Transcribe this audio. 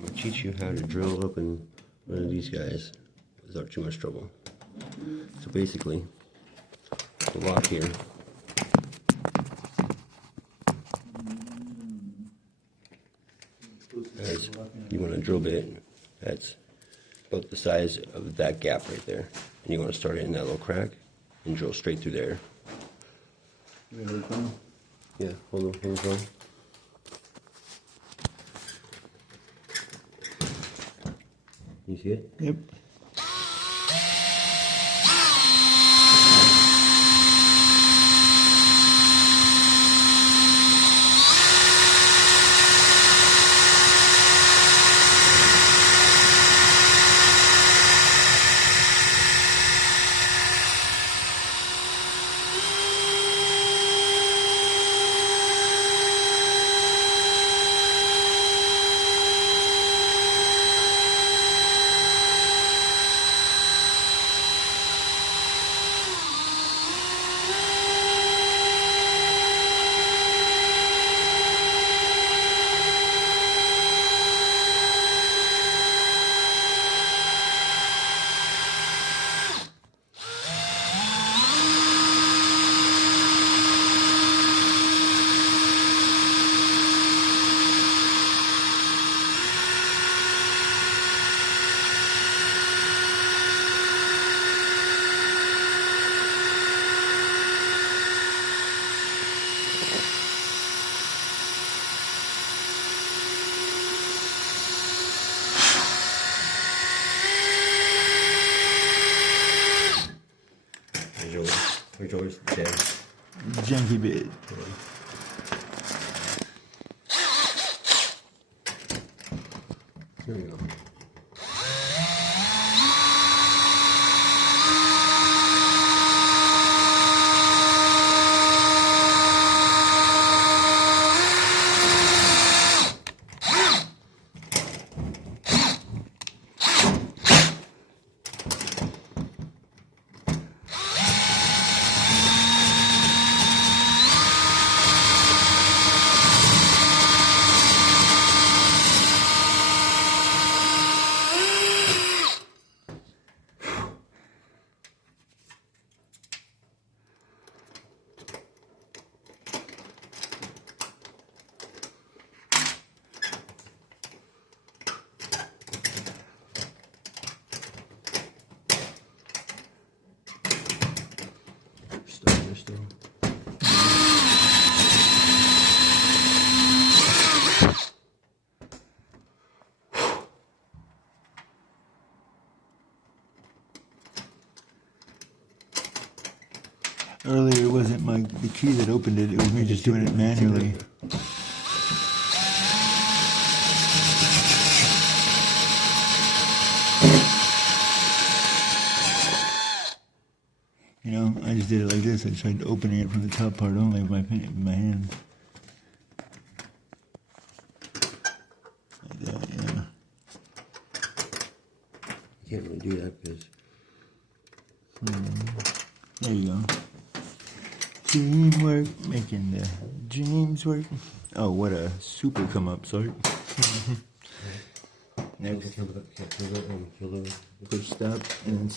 I'm going to teach you how to drill open one of these guys without too much trouble. So basically, the lock here has, you want a drill bit that's about the size of that gap right there. And you want to start it in that little crack and drill straight through there. Yeah, hold on, hold on. You see it? Yep. There's always dead. Janky bit. There we go. Still. Earlier, it wasn't the key that opened it. It was me just doing it manually. You know, I just did it like this. I tried opening it from the top part only with my hand. Like that, yeah. You can't really do that because... There you go. Teamwork, making the dreams work. Oh, what a super come up, sorry. Next, push stop and